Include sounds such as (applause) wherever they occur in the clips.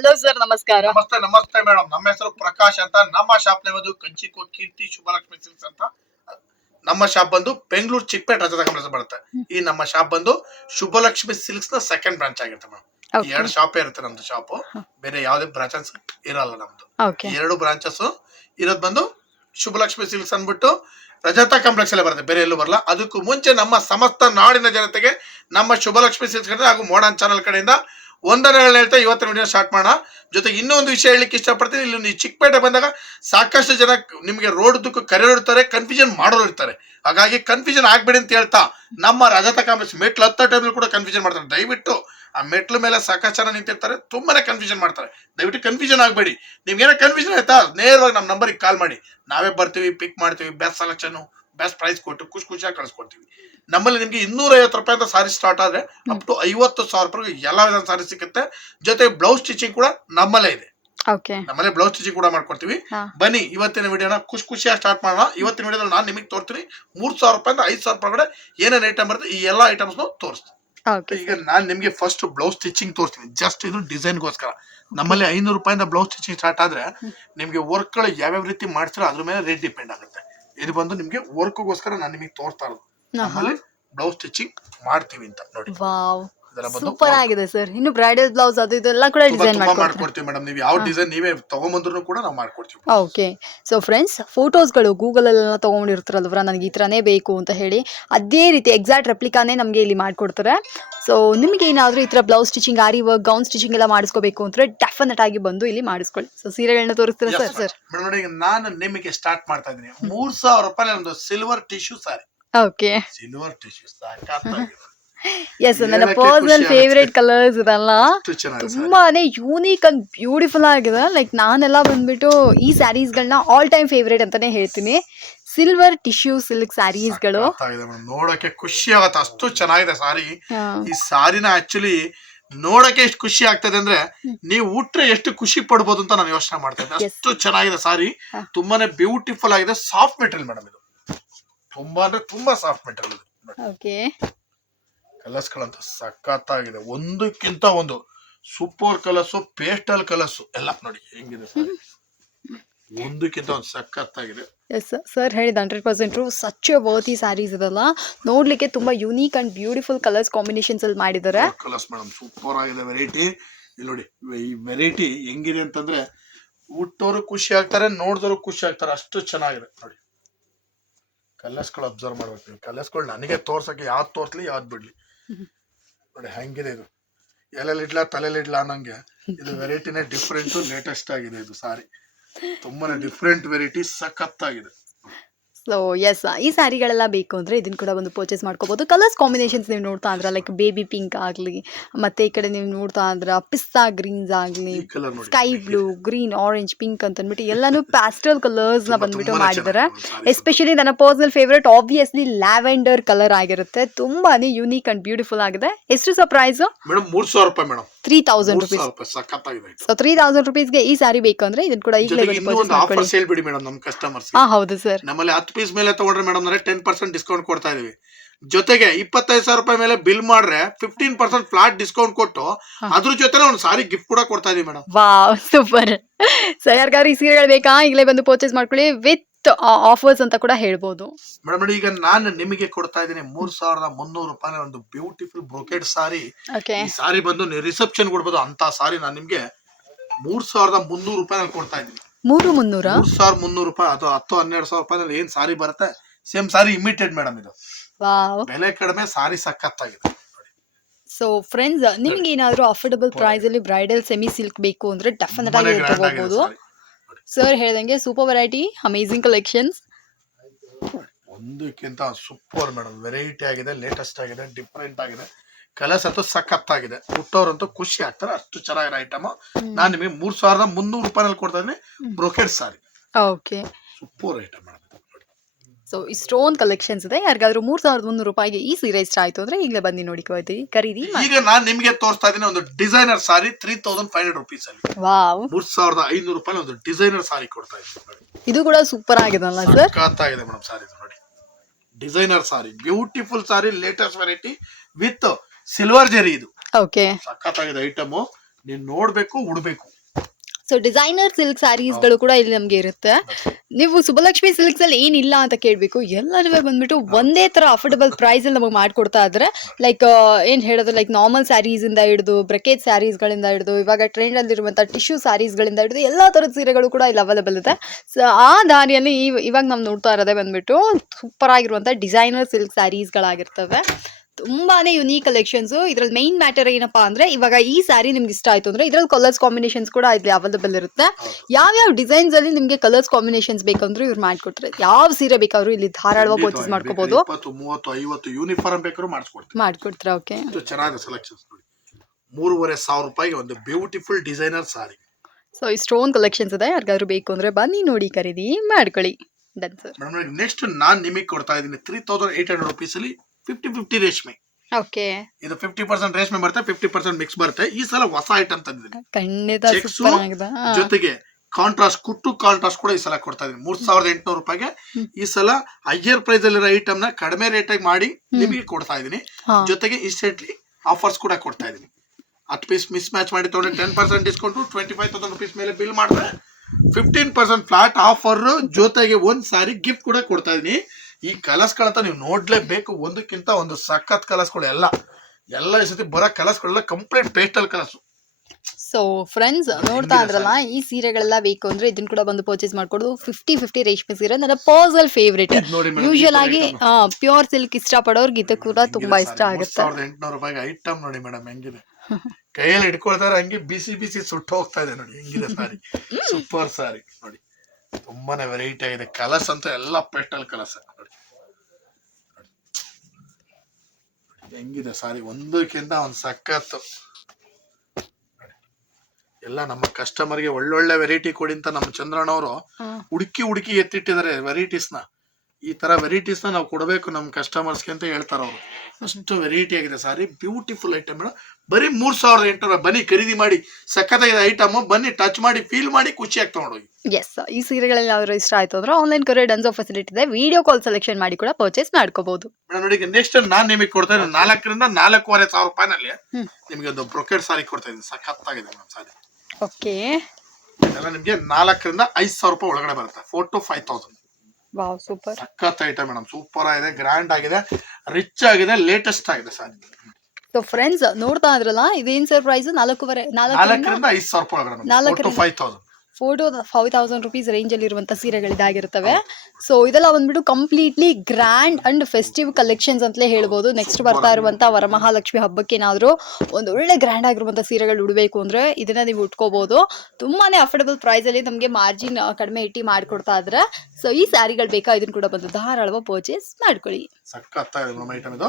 Hello sir ನಮಸ್ಕಾರ. ನಮಸ್ತೆ ನಮಸ್ತೆ ಮೇಡಮ್ ನಮ್ಮ ಹೆಸರು ಪ್ರಕಾಶ್ ಅಂತ. ನಮ್ಮ ಶಾಪ್ ನೇಮದು ಕಂಚಿಕೋ ಕೀರ್ತಿ ಶುಭಲಕ್ಷ್ಮಿ ಸಿಲ್ಕ್ಸ್ ಅಂತ. ನಮ್ಮ ಶಾಪ್ ಬಂದು ಬೆಂಗಳೂರು ಚಿಕ್ಕಪೇಟೆ ರಜದ ಕಂಪ್ಲೆಕ್ಸ್ ಬರುತ್ತೆ. ಈ ನಮ್ಮ ಶಾಪ್ ಬಂದು ಶುಭಲಕ್ಷ್ಮಿ ಸಿಲ್ಕ್ಸ್ನ ಸೆಕೆಂಡ್ ಬ್ರಾಂಚ್ ಆಗಿರುತ್ತೆ ಮೇಡಮ್ ಎರಡು ಶಾಪ್ ಇರುತ್ತೆ ನಮ್ದು ಶಾಪ್ ಬೇರೆ ಯಾವುದೇ ಬ್ರಾಂಚಸ್ ಇರಲ್ಲ ನಮ್ದು. ಎರಡು ಬ್ರಾಂಚಸ್ ಇರೋದ್ ಬಂದು ಶುಭಲಕ್ಷ್ಮಿ ಸಿಲ್ಕ್ಸ್ ಅಂದ್ಬಿಟ್ಟು ರಜತಾ ಕಾಂಪ್ಲೆಕ್ಸ್ ಅಲ್ಲಿ ಬರುತ್ತೆ. ಬೇರೆ ಎಲ್ಲೂ ಬರಲ್ಲ. ಅದಕ್ಕೂ ಮುಂಚೆ ನಮ್ಮ ಸಮಸ್ತ ನಾಡಿನ ಜನತೆಗೆ ನಮ್ಮ ಶುಭಲಕ್ಷ್ಮಿ ಸಿಲ್ಕ್ಸ್ ಕಡೆ ಹಾಗೂ ಮೋಡನ್ ಚಾನಲ್ ಕಡೆಯಿಂದ ಒಂದನೇ ಹೇಳ್ತಾ ಇವತ್ತಿನ ವಿಡಿಯೋ ಸ್ಟಾರ್ಟ್ ಮಾಡೋಣ. ಜೊತೆಗೆ ಇನ್ನೂ ಒಂದು ವಿಷಯ ಹೇಳಲಿಕ್ಕೆ ಇಷ್ಟಪಡ್ತೀನಿ. ಇಲ್ಲಿ ನೀವು ಚಿಕ್ಕಪೇಟೆ ಬಂದಾಗ ಸಾಕಷ್ಟು ಜನ ನಿಮಗೆ ರೋಡ್ ದುಕ್ಕು ಕರೆಯೋರು ಇರ್ತಾರೆ ಕನ್ಫ್ಯೂಷನ್ ಮಾಡೋರು ಇರ್ತಾರೆ. ಹಾಗಾಗಿ ಕನ್ಫ್ಯೂಷನ್ ಆಗಬೇಡಿ ಅಂತ ಹೇಳ್ತಾ ನಮ್ಮ ರಜತ ಕಾಂಪ್ಲೆಕ್ಸ್ ಮೆಟ್ಲು ಹತ್ತ ಟೈಮಲ್ಲಿ ಕೂಡ ಕನ್ಫ್ಯೂಷನ್ ಮಾಡ್ತಾರೆ. ದಯವಿಟ್ಟು ಆ ಮೆಟ್ಲು ಮೇಲೆ ಸಾಕಷ್ಟು ಜನ ನಿಂತಿರ್ತಾರೆ ತುಂಬಾ ಕನ್ಫ್ಯೂಷನ್ ಮಾಡ್ತಾರೆ. ದಯವಿಟ್ಟು ಕನ್ಫ್ಯೂಷನ್ ಆಗಬೇಡಿ. ನಿಮ್ಗೇನೋ ಕನ್ಫ್ಯೂಷನ್ ಆಯ್ತಾ? ನೇರವಾಗಿ ನಮ್ಮ ನಂಬರಿಗೆ ಕಾಲ್ ಮಾಡಿ. ನಾವೇ ಬರ್ತೀವಿ ಪಿಕ್ ಮಾಡ್ತೀವಿ ಬೆಸ್ಟ್ ಸೆಲೆಕ್ಷನ್ ಬೆಸ್ಟ್ ಪ್ರೈಸ್ ಕೊಟ್ಟು ಖುಷಿ ಖುಷಿಯಾಗಿ ಕಳಿಸ್ಕೊಡ್ತೀವಿ. ನಮ್ಮಲ್ಲಿ ನಿಮಗೆ ಇನ್ನೂರ ಐವತ್ತು ರೂಪಾಯಿ ಅಂತ ಸಾರಿ ಸ್ಟಾರ್ಟ್ ಆದ್ರೆ ಅಪ್ ಟು ಐವತ್ತು ಸಾವಿರ ರೂಪಾಯಿ ಎಲ್ಲ ವಿಧದ ಸಾರಿ ಸಿಗುತ್ತೆ. ಜೊತೆಗೆ ಬ್ಲೌಸ್ ಸ್ಟಿಚಿಂಗ್ ಕೂಡ ನಮ್ಮಲ್ಲೇ ಇದೆ. ಓಕೆ ನಮ್ಮಲ್ಲೇ ಬ್ಲೌಸ್ ಸ್ಟಿಚಿಂಗ್ ಕೂಡ ಮಾಡ್ಕೊಡ್ತೀವಿ. ಬನ್ನಿ ಇವತ್ತಿನ ವಿಡಿಯೋನ ಖುಷಿ ಖುಷಿಯಾಗಿ ಸ್ಟಾರ್ಟ್ ಮಾಡೋಣ. ಇವತ್ತಿನ ವಿಡಿಯೋದಲ್ಲಿ ನಾನು ನಿಮಗೆ ತೋರ್ತೀನಿ ಮೂರ್ ಸಾವಿರ ರೂಪಾಯಿಂದ ಐದು ಸಾವಿರ ರೂಪಾಯಿ ಏನೇನು ಐಟಮ್ ಬರುತ್ತೆ ಈ ಎಲ್ಲ ಐಟಮ್ಸ್ ತೋರಿಸ್ತೀನಿ. ಈಗ ನಾನು ನಿಮಗೆ ಫಸ್ಟ್ ಬ್ಲೌಸ್ ಸ್ಟಿಚಿಂಗ್ ತೋರಿಸ್ತೀನಿ. ಜಸ್ಟ್ ಇದು ಡಿಸೈನ್ಗೋಸ್ಕರ ನಮ್ಮಲ್ಲಿ ಐನೂರು ರೂಪಾಯಿಂದ ಬ್ಲೌಸ್ ಸ್ಟಿಚಿಂಗ್ ಸ್ಟಾರ್ಟ್ ಆದ್ರೆ ನಿಮಗೆ ವರ್ಕ್ಗಳು ಯಾವ್ಯಾವ ರೀತಿ ಮಾಡ್ತೀರೋ ಅದ್ರ ಮೇಲೆ ರೇಟ್ ಡಿಪೆಂಡ್ ಆಗುತ್ತೆ. ಇದು ಬಂದು ನಿಮಗೆ ವರ್ಕ್ಗೋಸ್ಕರ ನಾನು ನಿಮಗೆ ತೋರಿಸ್ತಾ ಇರೋದು. ನಮ್ಮಲ್ಲಿ ಬ್ಲೌಸ್ ಸ್ಟಿಚಿಂಗ್ ಮಾಡ್ತೀವಿ ಅಂತ ನೋಡಿ. ವಾವ್. ಇದೆಲ್ಲ ಬಂದು ಸೂಪರ್ ಆಗಿದೆ ಸರ್ ಇನ್ನು ಬ್ರೈಡಲ್ ಬ್ಲೌಸ್ ಅದು ಇದೆಲ್ಲ ಕೂಡ ತುಂಬಾ ಡಿಸೈನ್ ತುಂಬಾ ಮಾಡ್ಕೊಡ್ತಾರೆ ಮಾಡ್ಕೊಡ್ತೀವಿ ಮೇಡಮ್ ನೀವು ಯಾವ ಡಿಸೈನ್ ನೀವೇ ತಗೊಂಬಂದ್ರು ಕೂಡ ನಾವು ಮಾಡ್ಕೊಡ್ತೀವಿ ಓಕೆ ಸೊ ಫ್ರೆಂಡ್ಸ್ ಫೋಟೋಸ್ಗಳು ಗೂಗಲಲ್ಲೆಲ್ಲ ತೊಗೊಂಡಿರ್ತಾರಲ್ವ ನನಗೆ ಈ ಥರನೇ ಬೇಕು ಅಂತ ಹೇಳಿ ಅದೇ ರೀತಿ ಎಕ್ಸಾಕ್ಟ್ ರೆಪ್ಲಿಕಾನೇ ನಮಗೆ ಇಲ್ಲಿ ಮಾಡ್ಕೊಡ್ತಾರೆ. ಸೊ ನಿಮಗೆ ಏನಾದರೂ ಈ ಥರ blouse stitching aari work gown stitching ಎಲ್ಲ ಮಾಡಿಸ್ಕೋಬೇಕು ಅಂದರೆ ಡೆಫಿನೆಟ್ ಆಗಿ ಬಂದು ಇಲ್ಲಿ ಮಾಡಿಸ್ಕೊಳ್ಳಿ. ಸೊ ಸೀರೆಗಳನ್ನ ತೋರಿಸ್ತೀರಾ ಸರ್ ಸರ್ ಮೇಡಮ್ ನೋಡಿ ಈಗ ನಾನು ನಿಮಗೆ ಸ್ಟಾರ್ಟ್ ಮಾಡ್ತಾ ಇದ್ದೀನಿ. ಮೂರ್ ಸಾವಿರ ರೂಪಾಯಿ ಒಂದು silver tissue sari okay silver tissue ಸಾಕಾಗ್ತಾಗಿದೆ yes ನನ್ನ ಪರ್ಸನಲ್ ಫೇವ್ರೇಟ್. ಕಲರ್ಸ್ ಇದೆಲ್ಲ. ತುಂಬಾನೇ ಯೂನಿಕ್ ಅಂಡ್ ಬ್ಯೂಟಿಫುಲ್ ಆಗಿದೆ. ಲೈಕ್ ನಾನೆಲ್ಲ ಬಂದ್ಬಿಟ್ಟು ಈ ಸ್ಯಾರೀಸ್ಗಳನ್ನ ಆಲ್ ಟೈಮ್ ಫೇವ್ರೇಟ್ ಅಂತಾನೆ ಹೇಳ್ತೀನಿ. ಸಿಲ್ವರ್ ಟಿಶ್ಯೂ ಸಿಲ್ಕ್ ಸ್ಯಾರೀಸ್ಗಳು ನೋಡಕ್ಕೆ ಖುಷಿ ಆಗುತ್ತೆ. ಅಷ್ಟು ಚೆನ್ನಾಗಿದೆ ಸಾರಿ. ಈ ಸಾರಿನ ಆಕ್ಚುಲಿ ನೋಡಕ್ಕೆ ಎಷ್ಟು ಖುಷಿ ಆಗ್ತದೆ ಅಂದ್ರೆ ನೀವು ಉಟ್ರೆ ಎಷ್ಟು ಖುಷಿ ಪಡ್ಬೋದು ಅಂತ ನಾನು ಯೋಚನೆ ಮಾಡ್ತೇನೆ ಇದ್ದೆ. ಅಷ್ಟು ಚೆನ್ನಾಗಿದೆ ಸಾರಿ. ತುಂಬಾನೇ ಬ್ಯೂಟಿಫುಲ್ ಆಗಿದೆ. ಸಾಫ್ಟ್ ಮೆಟೀರಿಯಲ್ ಮೇಡಮ್ ಇದು. ತುಂಬಾ ಅಂದ್ರೆ ತುಂಬಾ ಸಾಫ್ಟ್ ಮೆಟೀರಿಯಲ್ ಓಕೆ ಕಲರ್ಸ್ಗಳಂತೂ ಸಖತ್ತಾಗಿದೆ. ಒಂದಕ್ಕಿಂತ ಒಂದು ಸೂಪರ್ ಕಲರ್ಸು ಪೇಸ್ಟಲ್ ಕಲರ್ಸು ಎಲ್ಲ ನೋಡಿ ಹೆಂಗಿದೆ ಸಾರಿ. (laughs) ಒಂದಕ್ಕಿಂತ ಒಂದು ಸಖತ್ತಾಗಿದೆ. ಎಸ್ ಸರ್ ಹೇಳಿದ hundred percent such worthy saris ಇದೆಲ್ಲ. ನೋಡ್ಲಿಕ್ಕೆ ತುಂಬಾ unique and beautiful colours combinations ಅಲ್ಲಿ ಮಾಡಿದ್ದಾರೆ. ಕಲರ್ಸ್ ಮೇಡಮ್ ಸೂಪರ್ ಆಗಿದೆ ವೆರೈಟಿ ಇಲ್ಲಿ ನೋಡಿ ಈ ವೆರೈಟಿ ಹೆಂಗಿದೆ ಅಂತಂದ್ರೆ ಉಟ್ಟೋರು ಖುಷಿ ಆಗ್ತಾರೆ ನೋಡಿದವರು ಖುಷಿ ಆಗ್ತಾರೆ. ಅಷ್ಟು ಚೆನ್ನಾಗಿದೆ. ನೋಡಿ. ಕಲರ್ಸ್ಗಳು ಅಬ್ಸರ್ವ್ ಮಾಡ್ಬೇಕು. ಕಲರ್ಸ್ಗಳು ನನಗೆ ತೋರ್ಸಕ್ಕೆ ಯಾವ್ದು ತೋರಿಸ್ಲಿ ಯಾವ್ದು ಬಿಡ್ಲಿ. ನೋಡಿ, ಹೆಂಗಿದೆ ಇದು. ಎಲ್ಲೆಲ್ಲಿ ತಲೆಲಿಡ್ಲಾ ಅನ್ನಂಗೆ. ಇದು ವೆರೈಟಿನೇ ಡಿಫ್ರೆಂಟ್ ಲೇಟೆಸ್ಟ್ ಆಗಿದೆ ಇದು ಸಾರಿ ತುಂಬಾನೇ ಡಿಫ್ರೆಂಟ್ ವೆರೈಟಿ ಸಖತ್ತಾಗಿದೆ. ಸೊ ಎಸ್ ಈ ಸ್ಯಾರಿಗಳೆಲ್ಲ ಬೇಕು ಅಂದರೆ ಇದನ್ನು ಕೂಡ ಒಂದು ಪರ್ಚೇಸ್ ಮಾಡ್ಕೋಬೋದು. ಕಲರ್ಸ್ ಕಾಂಬಿನೇಷನ್ಸ್ ನೀವು ನೋಡ್ತಾ ಅಂದ್ರೆ ಲೈಕ್ ಬೇಬಿ ಪಿಂಕ್ ಆಗಲಿ ಮತ್ತೆ ಈ ಕಡೆ ನೀವು ನೋಡ್ತಾ ಅಂದ್ರೆ ಪಿಸ್ತಾ ಗ್ರೀನ್ಸ್ ಆಗಲಿ sky blue green orange pink ಅಂತ ಅಂದ್ಬಿಟ್ಟು ಎಲ್ಲಾನು ಪ್ಯಾಸ್ಟಲ್ ಕಲರ್ಸ್ನ ಬಂದ್ಬಿಟ್ಟು ಮಾಡಿದ್ದಾರೆ ಎಸ್ಪೆಷಲಿ ನನ್ನ personal favourite obviously lavender colour ಆಗಿರುತ್ತೆ. ತುಂಬಾನೇ ಯೂನಿಕ್ ಅಂಡ್ ಬ್ಯೂಟಿಫುಲ್ ಆಗಿದೆ. ಎಷ್ಟು ಸರ್ ಪ್ರೈಸ್ ಮೇಡಮ್ ಮೂರ್ ಸಾವಿರ ರೂಪಾಯಿ ಮೇಡಮ್. ತ್ರೀ ತೌಸಂಡ್ ರುಪೀಸ್ ಸಖತ್ತಾಗಿದೆ ಸೊ ತ್ರೀ ತೌಸಂಡ್ ರುಪೀಸ್ಗೆ ಈ ಸಾರಿ ಬೇಕು ಅಂದ್ರೆ ಇದನ್ನ ಕೂಡ ಈಗಲೇ ಜೊತೆಗೆ ಬಂದು ಇನ್ನೂ ಪರ್ಚೇಸ್ ಒಂದು ಆಫರ್ ಸೇಲ್ ಬಿಡಿ ಮೇಡಮ್ ನಮ್ಮ ಕಸ್ಟಮರ್ಸ್ ಹಾ ಹೌದು ಸರ್ ನಮ್ಮಲ್ಲಿ ಹತ್ತು ಪೀಸ್ ಮೇಲೆ ತಗೊಂಡ್ರೆ ಮೇಡಮ್ ಅಂದ್ರೆ ಟೆನ್ ಪರ್ಸೆಂಟ್ ಡಿಸ್ಕೌಂಟ್ ಕೊಡ್ತಾ ಇದೀವಿ. ಜೊತೆಗೆ ಇಪ್ಪತ್ತೈದು ಸಾವಿರ ರೂಪಾಯಿ ಮೇಲೆ ಬಿಲ್ ಮಾಡ್ರೆ ಫಿಫ್ಟೀನ್ ಪರ್ಸೆಂಟ್ ಫ್ಲಾಟ್ ಡಿಸ್ಕೌಂಟ್ ಕೊಟ್ಟು ಅದ್ರ ಜೊತೆ ಒಂದು ಸಾರಿ ಗಿಫ್ಟ್ ಕೂಡ ಕೊಡ್ತಾ ಇದೀವಿ ಮೇಡಮ್ ವಾವ್ ಸೂಪರ್ ಸೊ ಯಾರಿಗಾದ್ರೂ ಈ ಸೀರೆಗಳು ಬೇಕಾ? ಈಗಲೇ ಬಂದು ಪರ್ಚೇಸ್ ಮಾಡ್ಕೊಳ್ಳಿ. ವಿತ್ ಆಫರ್ಸ್ ಅಂತ ಕೂಡ ಹೇಳ್ಬೋದು. ಮೇಡಮ್ ಈಗ ನಾನು ನಿಮಗೆ ಕೊಡ್ತಾ ಇದ್ದೀನಿ ಮೂರ್ ಸಾವಿರದ ಮುನ್ನೂರು ರೂಪಾಯಿ ಒಂದು ಬ್ಯೂಟಿಫುಲ್ ಬ್ರೊಕೆಟ್ ಸಾರಿ ಓಕೆ ಈ ಸಾರಿ ಬಂದು ನೀವು ರಿಸೆಪ್ಷನ್ ಕೊಡ್ಬೋದು ಅಂತ ಸಾರಿ ನಾನು ನಿಮ್ಗೆ ಮೂರ್ ಸಾವಿರದ ಮುನ್ನೂರು ರೂಪಾಯಿ ಕೊಡ್ತಾ ಇದ್ದೀನಿ. ಮೂರು ಮುನ್ನೂರ? ಮೂರ್ ಸಾವಿರದ ಮುನ್ನೂರು ರೂಪಾಯಿ ಅಥವಾ ಹತ್ತು ಹನ್ನೆರಡು ಸಾವಿರ ರೂಪಾಯಿ ಏನ್ ಸಾರಿ ಬರುತ್ತೆ ಸೇಮ್ ಸಾರಿ ಇಮಿಟೆಡ್ ಮೇಡಮ್ ಇದು. ವಾವ್ ಬೆಲೆ ಕಡಿಮೆ ಸಾರಿ ಸಖತ್ತಾಗಿದೆ. ಸೊ ಫ್ರೆಂಡ್ಸ್ ನಿಮ್ಗೆ ಏನಾದ್ರು ಅಫೋರ್ಡಬಲ್ ಪ್ರೈಸ್ ಅಲ್ಲಿ ಬ್ರೈಡಲ್ ಸೆಮಿ ಸಿಲ್ಕ್ ಬೇಕು ಅಂದ್ರೆ ಡೆಫಿನೆಟ್ ಆಗಿ ತಗೋಬಹುದು ಸಾರಿ. ಹೇಳ್ದಂಗೆ ಸೂಪರ್ ವೆರೈಟಿ ಅಮೇಝಿಂಗ್ ಕಲೆಕ್ಷನ್ಸ್ ಒಂದಕ್ಕಿಂತ ಸೂಪರ್ ಮೇಡಮ್ ವೆರೈಟಿ ಆಗಿದೆ ಲೇಟೆಸ್ಟ್ ಆಗಿದೆ ಡಿಫ್ರೆಂಟ್ ಆಗಿದೆ. ಕಲರ್ಸ್ ಅಂತೂ ಸಖತ್ತಾಗಿದೆ ಹುಟ್ಟೋರಂತೂ ಖುಷಿ ಆಗ್ತಾರೆ. ಅಷ್ಟು ಚೆನ್ನಾಗಿರೋ ಐಟಮ್ ನಾನು ನಿಮಗೆ ಮೂರ್ ಸಾವಿರದ ಮುನ್ನೂರು ರೂಪಾಯಿನಲ್ಲಿ ಕೊಡ್ತಾ ಇದ್ದೀನಿ. Brocade sari okay super item so ಇಷ್ಟೊಂದು ಕಲೆಕ್ಷನ್ಸ್ ಇದೆ. ಯಾರಿಗಾದ್ರೂ ಮೂರ್ ಸಾವಿರದ ಮುನ್ನೂರು ರೂಪಾಯಿಗೆ ಈ ಸೀರೆ ಇಷ್ಟ ಆಯ್ತು ಅಂದ್ರೆ ಈಗಲೇ ನೋಡಿ ನೋಡಿಕೋತೀವಿ ಖರೀದಿ ಈಗ ನಾನು ನಿಮಗೆ ತೋರಿಸ್ತಾ ಇದ್ದೀನಿ ಒಂದು designer sari three thousand five hundred rupees ಅಲ್ಲಿ. ವಾವ್. ಮೂರ್ ಸಾವಿರದ ಐನೂರು ರೂಪಾಯಿ ಒಂದು ಡಿಸೈನರ್ ಸಾರಿ ಕೊಡ್ತಾ ಇದ್ದೀನಿ ನೋಡಿ. ಇದು ಕೂಡ ಸೂಪರ್ ಆಗಿದಲ್ಲ ಸರ್? ಸಖತ್ತಾಗಿದೆ ಮೇಡಮ್ ಸಾರಿ ನೋಡಿ. Designer sari beautiful sari latest variety with silver zari ಇದು. ಓಕೆ ಸಖತ್ತಾಗಿದೆ ಐಟಮು ನೀನ್ ನೋಡ್ಬೇಕು ಉಡ್ಬೇಕು. ಸೊ ಡಿಸೈನರ್ ಸಿಲ್ಕ್ ಸ್ಯಾರೀಸ್ಗಳು ಕೂಡ ಇಲ್ಲಿ ನಮಗೆ ಇರುತ್ತೆ. ನೀವು ಸುಬ್ಬಲಕ್ಷ್ಮಿ ಸಿಲ್ಕ್ಸ್ ಅಲ್ಲಿ ಏನಿಲ್ಲ ಅಂತ ಕೇಳಬೇಕು ಎಲ್ಲರೂ ಬಂದ್ಬಿಟ್ಟು ಒಂದೇ ತರ ಅಫೋರ್ಡಬಲ್ ಪ್ರೈಸ್ ಅಲ್ಲಿ ನಮಗೆ ಮಾಡ್ಕೊಡ್ತಾ ಇದ್ರೆ ಲೈಕ್ ಏನ್ ಹೇಳೋದು ಲೈಕ್ ನಾರ್ಮಲ್ ಸ್ಯಾರೀಸ್ ಇಂದ ಹಿಡಿದು ಬ್ರಕೇಜ್ ಸ್ಯಾರೀಸ್ ಗಳಿಂದ ಹಿಡಿದು ಇವಾಗ ಟ್ರೆಂಡ್ ಅಲ್ಲಿರುವಂತಹ ಟಿಶ್ಯೂ ಸ್ಯಾರೀಸ್ ಗಳಿಂದ ಹಿಡಿದು ಎಲ್ಲಾ ತರದ ಸೀರೆಗಳು ಕೂಡ ಇಲ್ಲಿ ಅವೈಲೇಬಲ್ ಇದೆ. ಸೊ ಆ ದಾರಿಯಲ್ಲಿ ಇವ್- ಇವಾಗ ನಾವು ನೋಡ್ತಾ ಇರೋದೇ ಬಂದ್ಬಿಟ್ಟು ಸೂಪರ್ ಆಗಿರುವಂತಹ ಡಿಸೈನರ್ ಸಿಲ್ಕ್ ಸ್ಯಾರೀಸ್ ಗಳಾಗಿರ್ತವೆ. ತುಂಬಾನೇ ಯುನೀಕ್ ಕಲೆಕ್ಷನ್ಸ್ ಇದ್ರಲ್ಲಿ ಮೈನ್ ಮ್ಯಾಟರ್ ಏನಪ್ಪಾ ಅಂದ್ರೆ ಇವಾಗ ಈ ಸ್ಯಾರಿ ನಿಮ್ಗೆ ಇಷ್ಟ ಆಯ್ತು ಅಂದ್ರೆ ಇದ್ರಲ್ಲಿ ಕಲರ್ಸ್ ಕಾಂಬಿನೇಷನ್ಸ್ ಕೂಡ ಇಲ್ಲಿ ಅವೈಲೇಬಲ್ ಇರುತ್ತೆ. ಯಾವ್ಯಾವ ಡಿಸೈನ್ಸ್ ಅಲ್ಲಿ ನಿಮ್ಗೆ ಕಲರ್ಸ್ ಕಾಂಬಿನೇಷನ್ಸ್ ಬೇಕಂದ್ರೆ ಇವ್ರು ಮಾಡ್ಕೊಡ್ತಾರೆ. ಯಾವ ಸೀರೆ ಬೇಕಾದ್ರೂ ಇಲ್ಲಿ ಧಾರಾಳವಾಗಿ ಪರ್ಚೇಸ್ ಮಾಡ್ಕೋಬಹುದು ಮೂವತ್ತು ಐವತ್ತು ಯೂನಿಫಾರ್ಮ್ ಬೇಕಾದ್ರೂ ಮಾಡ್ಕೊಡ್ತಾರೆ? ಓಕೆ ಚೆನ್ನಾಗಿದೆ ಸೆಲೆಕ್ಷನ್ಸ್ ನೋಡಿ. ಮೂರುವರೆ ಸಾವಿರ ರೂಪಾಯಿಗೆ ಒಂದು ಬ್ಯೂಟಿಫುಲ್ ಡಿಸೈನರ್ ಸಾರಿ ಸೊ ಇಷ್ಟೊಂದು ಕಲೆಕ್ಷನ್ಸ್ ಇದೆ. ಯಾರಿಗಾದ್ರೂ ಬೇಕು ಅಂದ್ರೆ ಬನ್ನಿ ನೋಡಿ ಖರೀದಿ ಮಾಡ್ಕೊಳ್ಳಿ. ಡನ್ ಸರ್ ಮೇಡಮ್ ನೆಕ್ಸ್ಟ್ ನಾನು ನಿಮಗೆ ಕೊಡ್ತಾ ಇದ್ದೀನಿ. Three thousand eight hundred rupees ಅಲ್ಲಿ ಫಿಫ್ಟಿ ಫಿಫ್ಟಿ ರೇಷ್ಮೆ. ಓಕೆ. ಇದು ಫಿಫ್ಟಿ ಪರ್ಸೆಂಟ್ ರೇಷ್ಮೆ ಬರುತ್ತೆ ಫಿಫ್ಟಿ ಪರ್ಸೆಂಟ್ ಮಿಕ್ಸ್ ಬರುತ್ತೆ. ಈ ಸಲ ಹೊಸ ಐಟಮ್ ತಂದಿದ್ದೀನಿ. ಖಂಡಿತ ಆಗಿದೆ. ಹಾ. ಜೊತೆಗೆ ಕಾಂಟ್ರಾಸ್ಟ್ ಕುಟ್ಟು ಕಾಂಟ್ರಾಸ್ಟ್ ಕೂಡ ಈ ಸಲ ಕೊಡ್ತಾ ಇದೀನಿ ಮೂರ್ ಸಾವಿರದ ಎಂಟುನೂರು ರೂಪಾಯಿಗೆ. ಈ ಸಲ ಹೈಯರ್ ಪ್ರೈಸ್ ಅಲ್ಲಿರೋ ಐಟಮ್ನ ಕಡಿಮೆ ರೇಟ್ ಆಗಿ ಮಾಡಿ ನಿಮಗೆ ಕೊಡ್ತಾ ಇದೀನಿ ಹಾ. ಜೊತೆಗೆ ಇನ್ಸ್ಟೆಂಟ್ಲಿ ಆಫರ್ಸ್ ಕೂಡ ಕೊಡ್ತಾ ಇದೀನಿ ಹತ್ತು ಪೀಸ್ ಮಿಸ್ ಮ್ಯಾಚ್ ಮಾಡಿ ತಗೊಂಡ್ರೆ ten percent discount twenty five thousand rupees ಮೇಲೆ ಬಿಲ್ ಮಾಡಿದ್ರೆ ಫಿಫ್ಟೀನ್ ಪರ್ಸೆಂಟ್ ಫ್ಲಾಟ್ ಆಫರ್ ಜೊತೆಗೆ ಒಂದ್ ಸಾರಿ ಗಿಫ್ಟ್ ಕೂಡ ಕೊಡ್ತಾ ಇದೀನಿ ಈ ಕಲರ್ಸ್ಗಳಂತ ನೀವು ನೋಡ್ಲೇಬೇಕು. ಒಂದಕ್ಕಿಂತ ಒಂದು ಸಖತ್ ಕಲರ್ಸ್ಗಳು ಎಲ್ಲ. ಎಲ್ಲ ಈ ಸತಿ ಬರೋ ಕಲರ್ಸ್ಗಳೆಲ್ಲ complete pastel colours. So friends ನೋಡ್ತಾ ಇದ್ರಲ್ಲ ಈ ಸೀರೆಗಳೆಲ್ಲ ಬೇಕು ಅಂದ್ರೆ ಇದನ್ನ ಕೂಡ ಬಂದು ಪರ್ಚೇಸ್ ಮಾಡ್ಕೊಡೋದು ಫಿಫ್ಟಿ ಫಿಫ್ಟಿ ರೇಷ್ಮೆ ಸೀರೆ ನನ್ನ ಪರ್ಸನಲ್ ಫೇವ್ರೇಟ್ ಯೂಶುವಲ್ ಆಗಿ ಪ್ಯೂರ್ ಸಿಲ್ಕ್ ಇಷ್ಟಪಡೋರ್ಗೆ ಇದು ಕೂಡ ತುಂಬಾ ಇಷ್ಟ ಆಗುತ್ತೆ. ಎಂಟುನೂರು ರೂಪಾಯಿಗೆ ಐಟಮ್ ನೋಡಿ ಮೇಡಮ್ ಹೆಂಗಿದೆ? ಕೈಯಲ್ಲಿ ಇಟ್ಕೊಳ್ತಾರೆ ಹಂಗೆ ಬಿಸಿ ಬಿಸಿ ಸುಟ್ಟು ಹೋಗ್ತಾ ಇದೆ ನೋಡಿ ಹೆಂಗಿದೆ ಸಾರಿ. (laughs) ಸೂಪರ್ ಸಾರಿ. ನೋಡಿ ತುಂಬಾನೇ ವೆರೈಟಿ ಆಗಿದೆ. ಕಲರ್ಸ್ ಅಂತ ಎಲ್ಲ ಪೆಸ್ಟಲ್ ಕಲರ್ಸ್ ನೋಡಿ ನೋಡಿ. ಹೆಂಗಿದೆ ಸಾರಿ ಒಂದಕ್ಕಿಂತ ಒಂದು ಸಖತ್ತು. ಎಲ್ಲ ನಮ್ಮ ಕಸ್ಟಮರ್ಗೆ ಒಳ್ಳೊಳ್ಳೆ ವೆರೈಟಿ ಕೊಡಿ ಅಂತ ನಮ್ಮ ಚಂದ್ರಣ್ಣವರು ಅವರು ಹುಡುಕಿ ಹುಡುಕಿ ಎತ್ತಿಟ್ಟಿದ್ದಾರೆ ವೆರೈಟೀಸ್ನ ಈ ತರ ವೆರೈಟೀಸ್ನ ನಾವು ಕೊಡಬೇಕು ನಮ್ಮ ಕಸ್ಟಮರ್ಸ್ಗೆ ಅಂತ ಹೇಳ್ತಾರೆ ಅವರು. ಅಷ್ಟು ವೆರೈಟಿ ಆಗಿದೆ ಸಾರಿ ಬ್ಯೂಟಿಫುಲ್ ಐಟಮ್ ಮೇಡಮ್ ಬರೀ ಮೂರು ಸಾವಿರದ ಎಂಟುನೂರ ಬನ್ನಿ ಖರೀದಿ ಮಾಡಿ ಸಖತ್ತಾಗಿದೆ ಐಟಮ್ ಬನ್ನಿ ಟಚ್ ಮಾಡಿ ಫೀಲ್ ಮಾಡಿ ಖುಷಿಯಾಗಿ ತಗೊಂಡೋಗಿ. ಎಸ್ ಈ ಸೀರೆಗಳಲ್ಲಿ ಯಾವ್ದಾದ್ರು ಇಷ್ಟ ಆಯ್ತು ಅಂದ್ರೆ ಆನ್ಲೈನ್ ಕೊರಿಯರ್ ಡನ್ಸೋ ಫೆಸಿಲಿಟಿ ಇದೆ. ವಿಡಿಯೋ ಕಾಲ್ ಸೆಲೆಕ್ಷನ್ ಮಾಡಿ ಕೂಡ ಪರ್ಚೇಸ್ ಮಾಡ್ಕೋಬಹುದು ಮೇಡಮ್ ನೋಡಿ ನೆಕ್ಸ್ಟ್ ನಾನು ನಿಮಗೆ ಕೊಡ್ತಾ ಇದ್ದೀನಿ ನಾಲ್ಕರಿಂದ ನಾಲ್ಕೂವರೆ ಸಾವಿರ ರೂಪಾಯಿನಲ್ಲಿ ನಿಮಗೆ ಒಂದು ಬ್ರೋಕೆಟ್ ಸಾರಿ ಕೊಡ್ತಾ ಇದ್ದೀನಿ. ಸಖತ್ತಾಗಿದೆ ಮೇಡಮ್ ಸಾರಿ. ಓಕೆ ಇದೆಲ್ಲ ನಿಮಗೆ ನಾಲ್ಕರಿಂದ ಐದು ಸಾವಿರ ರೂಪಾಯಿ ಒಳಗಡೆ ಬರುತ್ತೆ. Four to five thousand wow super ಸಖತ್ ಐಟಮ್ ಮೇಡಮ್. ಸೂಪರ್ ಆಗಿದೆ ಗ್ರ್ಯಾಂಡ್ ಆಗಿದೆ ರಿಚ್ ಆಗಿದೆ ಲೇಟೆಸ್ಟ್ ಆಗಿದೆ ಸಾರಿ. ಸೊ ಫ್ರೆಂಡ್ಸ್ ನೋಡ್ತಾ ಇದ್ರಲ್ಲ ಇದೇನ್ ಸರ್ ಪ್ರೈಸ್ ನಾಲ್ಕೂವರೆ ನಾಲ್ಕರಿಂದ ಐದು ಸಾವಿರ ರೂಪಾಯಿ ಒಳಗಡೆ ನಾಲ್ಕು five thousand four to five thousand rupees range ಅಲ್ಲಿ ಇರುವಂತ ಸೀರೆಗಳು ಇದಾಗಿರ್ತವೆ. ಸೊ ಇದೆಲ್ಲ ಬಂದ್ಬಿಟ್ಟು completely grand and festive collections ಅಂತಲೇ ಹೇಳ್ಬೋದು. ನೆಕ್ಸ್ಟ್ ಬರ್ತಾ ಇರುವಂತಹ ವರಮಹಾಲಕ್ಷ್ಮಿ ಹಬ್ಬಕ್ಕೆ ಏನಾದ್ರು ಒಂದು ಒಳ್ಳೆ ಗ್ರ್ಯಾಂಡ್ ಆಗಿರುವಂತಹ ಸೀರೆಗಳು ಉಡಬೇಕು ಅಂದ್ರೆ ಇದನ್ನ ನೀವು ಉಟ್ಕೋಬಹುದು ತುಂಬಾನೇ ಅಫೋರ್ಡಬಲ್ ಪ್ರೈಸ್ ಅಲ್ಲಿ ನಮಗೆ ಮಾರ್ಜಿನ್ ಕಡಿಮೆ ಇಟ್ಟು ಮಾಡಿಕೊಡ್ತಾ ಇದ್ರೆ ಸೊ ಈ ಸ್ಯಾರಿಗಳು ಬೇಕಾ? ಇದನ್ನ ಕೂಡ ಬಂದು ಧಾರಾಳವ ಪರ್ಚೇಸ್ ಮಾಡ್ಕೊಳ್ಳಿ. ಸಖತ್ತಾಗಿದೆ ಮೇಡಮ್ ಐಟಮ್ ಇದು.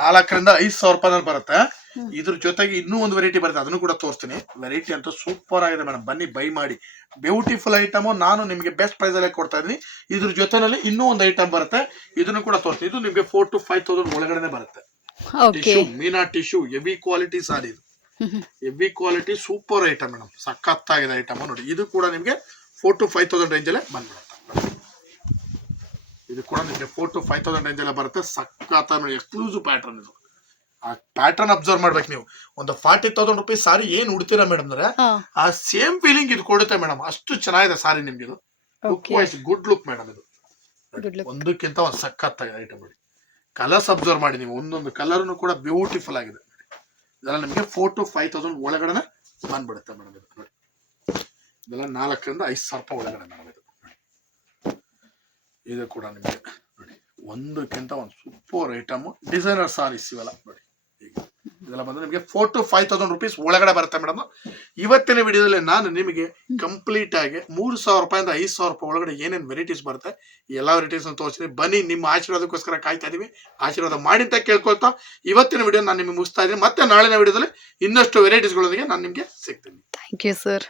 ನಾಲ್ಕರಿಂದ ಐದು ಸಾವಿರ ರೂಪಾಯಿ ಬರುತ್ತೆ. ಇದ್ರ ಜೊತೆಗೆ ಇನ್ನೂ ಒಂದು ವೆರೈಟಿ ಬರುತ್ತೆ. ಅದನ್ನು ಕೂಡ ತೋರಿಸ್ತೀನಿ. ವೆರೈಟಿ ಅಂತೂ ಸೂಪರ್ ಆಗಿದೆ ಮೇಡಮ್ ಬನ್ನಿ ಬೈ ಮಾಡಿ. ಬ್ಯೂಟಿಫುಲ್ ಐಟಮ್ ನಾನು ನಿಮಗೆ ಬೆಸ್ಟ್ ಪ್ರೈಸ್ ಅಲ್ಲೇ ಕೊಡ್ತಾ ಇದ್ದೀನಿ. ಇದ್ರ ಜೊತೆನಲ್ಲಿ ಇನ್ನೂ ಒಂದು ಐಟಮ್ ಬರುತ್ತೆ. ಇದನ್ನು ಕೂಡ ತೋರಿಸ್ತೀನಿ. ಇದು ನಿಮಗೆ ಫೋರ್ ಟು ಫೈವ್ ತೌಸಂಡ್ ಒಳಗಡೆ ಬರುತ್ತೆ. ಟಿಶ್ಯೂ ಮೀನಾ ಟಿಶ್ಯೂ ಹೆವಿ ಕ್ವಾಲಿಟಿ ಸಾರಿ ಇದು. Heavy quality super item madam ಸಖತ್ತಾಗಿದೆ ಐಟಮ್ ನೋಡಿ ಇದು ಕೂಡ ನಿಮಗೆ ಫೋರ್ ಟು ಫೈವ್ ತೌಸಂಡ್ ರೇಂಜಲ್ಲೇ ಬಂದ್ಬಿಡುತ್ತೆ. ಇದು ಕೂಡ ನಿಮಗೆ ಫೋರ್ ಟು ಫೈವ್ ತೌಸಂಡ್ ರೇಂಜಲ್ಲೇ ಬರುತ್ತೆ. ಸಖತ್ ಎಕ್ಸ್ಕ್ಲೂಸಿವ್ ಪ್ಯಾಟರ್ನ್ ಇದು. ಆ ಪ್ಯಾಟರ್ನ್ ಅಬ್ಸರ್ವ್ ಮಾಡ್ಬೇಕು ನೀವು. ಒಂದು ಫಾರ್ಟಿ ತೌಸಂಡ್ ರುಪೀಸ್ ಸಾರಿ ಏನು ಉಡ್ತೀರಾ ಮೇಡಮ್ ಅಂದ್ರೆ ಆ ಸೇಮ್ ಫೀಲಿಂಗ್ ಇದು ಕೊಡುತ್ತೆ ಮೇಡಮ್ ಅಷ್ಟು ಚೆನ್ನಾಗಿದೆ ಸಾರಿ ನಿಮ್ಗೆ ಇದು. Look wise good look madam ಇದು. ಒಂದಕ್ಕಿಂತ ಒಂದು ಸಖತ್ತಾಗಿದೆ ಐಟಮ್ ನೋಡಿ ಕಲರ್ಸ್ ಅಬ್ಸರ್ವ್ ಮಾಡಿ ನೀವು. ಒಂದೊಂದು ಕಲರ್ನು ಕೂಡ ಬ್ಯೂಟಿಫುಲ್ ಆಗಿದೆ. ಇದೆಲ್ಲ ನಿಮಗೆ ಫೋರ್ ಟು ಫೈವ್ ತೌಸಂಡ್ ಒಳಗಡೆ ಬಂದ್ಬಿಡುತ್ತೆ ಮೇಡಮ್ ಇದು. ನೋಡಿ. ಇದೆಲ್ಲ ನಾಲ್ಕರಿಂದ ಐದು ಸಾವಿರ ರೂಪಾಯಿ ಒಳಗಡೆ ಮೇಡಮ್ ಇದು ಕೂಡ ನಿಮಗೆ. ನೋಡಿ, ಒಂದಕ್ಕಿಂತ ಒಂದು ಸೂಪರ್ ಐಟಮ್ ಡಿಸೈನರ್ ಸಾರೀಸ್ ಇವೆಲ್ಲ ನೋಡಿ ಇದೆಲ್ಲ ಬಂದ್ರೆ ನಿಮಗೆ four to five thousand rupees ಒಳಗಡೆ ಬರುತ್ತೆ ಮೇಡಮ್ ಇವತ್ತಿನ ವಿಡಿಯೋದಲ್ಲಿ ನಾನು ನಿಮಗೆ ಕಂಪ್ಲೀಟ್ ಆಗಿ ಮೂರು ಸಾವಿರ ರೂಪಾಯಿಂದ ಐದು ಸಾವಿರ ರೂಪಾಯಿ ಒಳಗಡೆ ಏನೇನು ವೆರೈಟೀಸ್ ಬರುತ್ತೆ, ಎಲ್ಲ ವೆರೈಟೀಸ್ ತೋರಿಸ್ತೀನಿ. ಬನ್ನಿ, ನಿಮ್ಮ ಆಶೀರ್ವಾದಕ್ಕೋಸ್ಕರ ಕಾಯ್ತಾ ಇದೀವಿ. ಆಶೀರ್ವಾದ ಮಾಡಿ ಅಂತ ಕೇಳ್ಕೊಳ್ತಾ ಇವತ್ತಿನ ವಿಡಿಯೋ ನಾನು ನಿಮಗೆ ಮುಗಿಸ್ತಾ ಇದ್ದೀನಿ. ಮತ್ತೆ ನಾಳಿನ ವಿಡಿಯೋದಲ್ಲಿ ಇನ್ನಷ್ಟು ವೆರೈಟೀಸ್ಗಳೊಂದಿಗೆ ನಾನು ನಿಮಗೆ ಸಿಗ್ತೀನಿ. Thank you sir